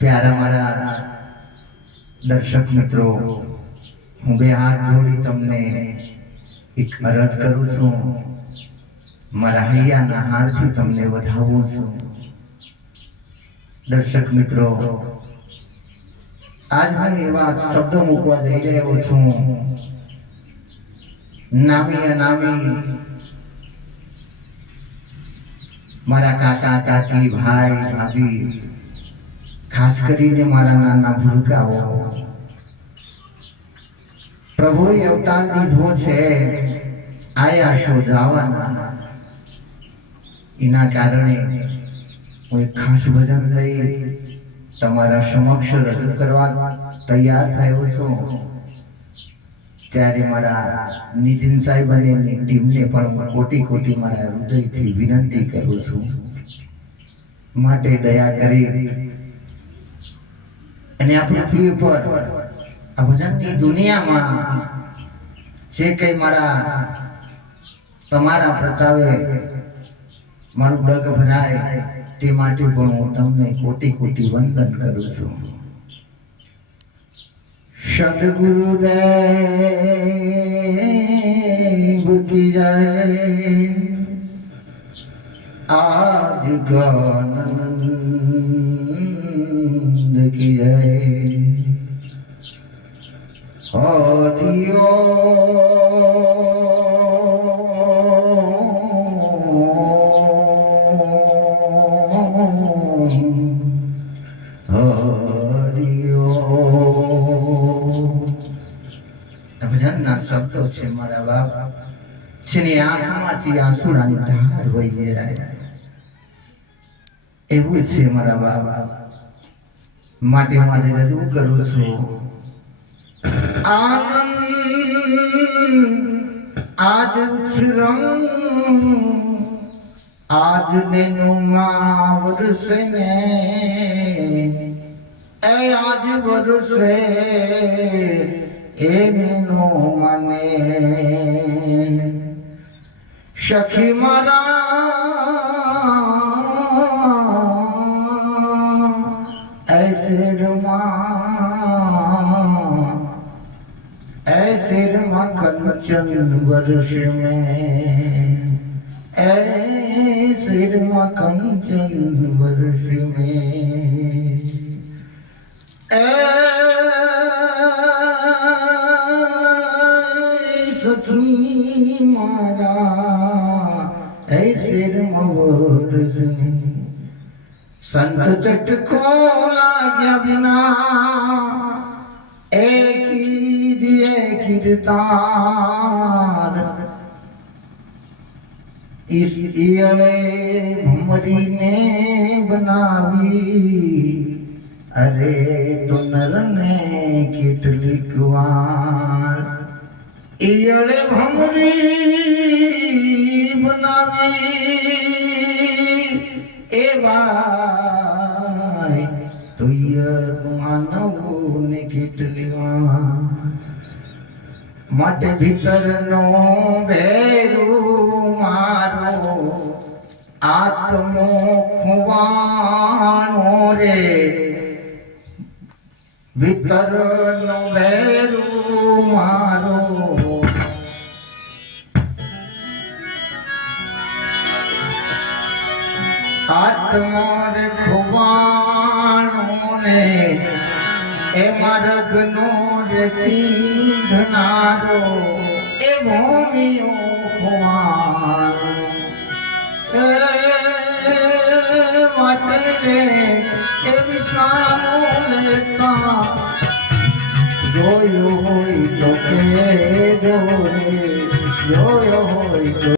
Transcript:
प्यारा मारा दर्शक मित्रों, हूँ बे हाथ जोड़ी तमने एक अरज करूँ छूं, मारा हૈયાના હારથી તમને વધાવું છું। दर्शक मित्रों, आज હું એવા શબ્દો મૂકવા જઈ રહ્યો છું, નામી અનામી મારા કાકા કાકી ભાઈ ભાભી, ખાસ કરીને મારા નાના ભૂલકાઓ, પ્રભુએ અવતાર લીધો છે આયા શોધાવાના। એના કારણે હું એક ખાસ ભજન લઈ તમારા સમક્ષ રજૂ કરવા તૈયાર થયો છું। ત્યારે મારા નીતિન સાહેબ અને એની ટીમને પણ હું કોટી કોટી મારા હૃદયથી વિનંતી કરું છું, માટે દયા કરી અને આ પૃથ્વી ઉપર આ ભજનની દુનિયામાં જે કંઈ મારા તમારા પ્રતાપે મારું ડગ ભરાય તે માટે પણ હું તમને કોટી કોટી વંદન કરું છું। सदगुरुदेव की जय, आज गानंद की जय, हरिओ ભજનના શબ્દો છે મારા બાપ, જેની આંખમાંથી આંસુડાની ધાર વહી જાય એવું છે મારા બાપ। માટે હું આજે રજૂ કરું છું આનંદ આજ ઉછરંગ, आज देनु मां वरसे ने ए आज वरसे ए नो मने सखी मारा ऐसे रमा कंचन वर्ष में सिरमा कंचन वर्ष में सखी मारा सिरमा वर्ष में संत चटको लाग्या बिना एक दिए कीर्तार इस ईयळे भमरी ने बनावी, अरे तो नर ने કેટલીક વાર ઈયળે ભમરી બનાવી એ ભાઈ તો ઈયળ માનવને કેટલી વાર માટે ભીતરનો ભેરું मारो आत्मो खुवाणो रे भीतर नो भैरू मारो आत्मो रे खुवाणो ने ए मार्गनो रे चींधनारो ए भूमियो જોયો હોય તો કે જોરે જોયો હોય તો